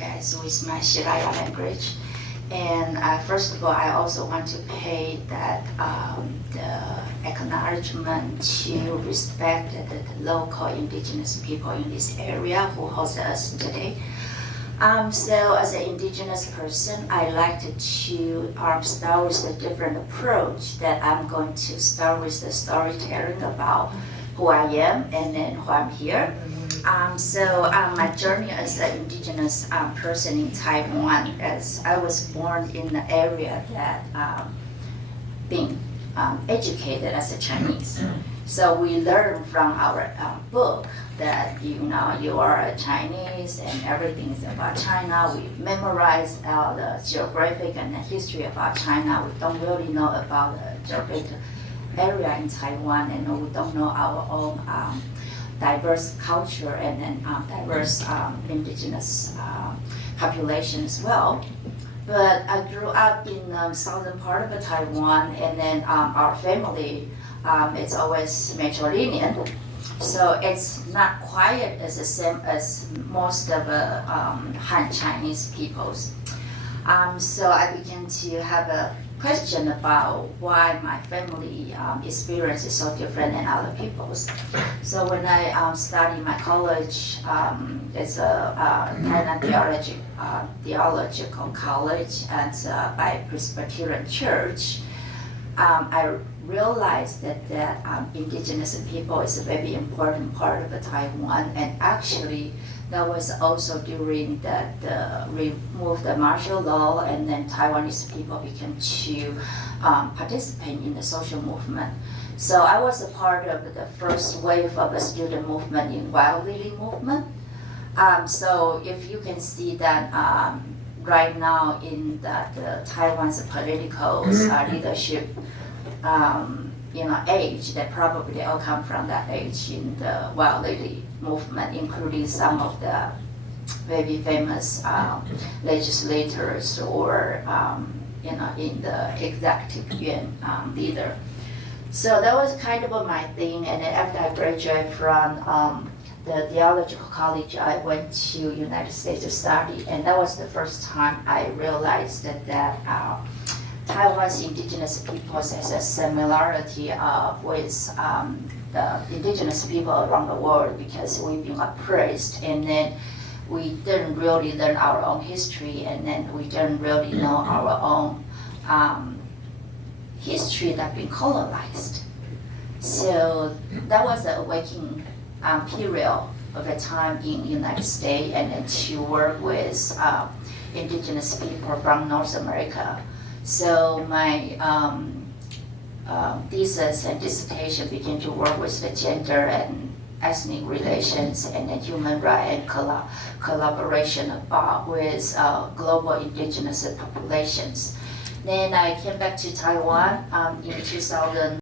guys with my Shiraya language. And first of all, I also want to pay that the acknowledgement to respect the local indigenous people in this area who host us today. So as an indigenous person, I like to start with a different approach that I'm going to start with the storytelling about who I am and then who I'm here. My journey as an indigenous person in Taiwan, as I was born in the area that being educated as a Chinese. So we learn from our book that you are a Chinese and everything is about China. We memorize all the geographic and the history about China. We don't really know about the geographic area in Taiwan, and we don't know our own diverse culture and then diverse indigenous population as well. But I grew up in the southern part of Taiwan, and then our family, it's always matrilineal. So it's not quite as the same as most of the Han Chinese peoples. So I began to have a question about why my family experience is so different than other people's. So when I studied my college, it's a Taiwan theological college and by Presbyterian Church, I realized that indigenous people is a very important part of Taiwan, and actually that was also during the remove the martial law, and then Taiwanese people began to participate in the social movement. So I was a part of the first wave of the student movement in Wild Lily movement. So if you can see that right now in the Taiwan's political leadership age, that probably they all come from that age in the Wild Lily movement, including some of the very famous legislators or in the executive yuan leader. So that was kind of my thing. And then after I graduated from the theological college, I went to United States to study, and that was the first time I realized that Taiwan's indigenous peoples has a similarity with the indigenous people around the world, because we've been oppressed, and then we didn't really learn our own history, and then we didn't really know our own history that been colonized. So that was the awakening period of a time in United States, and then to work with indigenous people from North America. So my thesis and dissertation began to work with the gender and ethnic relations and the human rights and collaboration with global indigenous populations. Then I came back to Taiwan in 2000.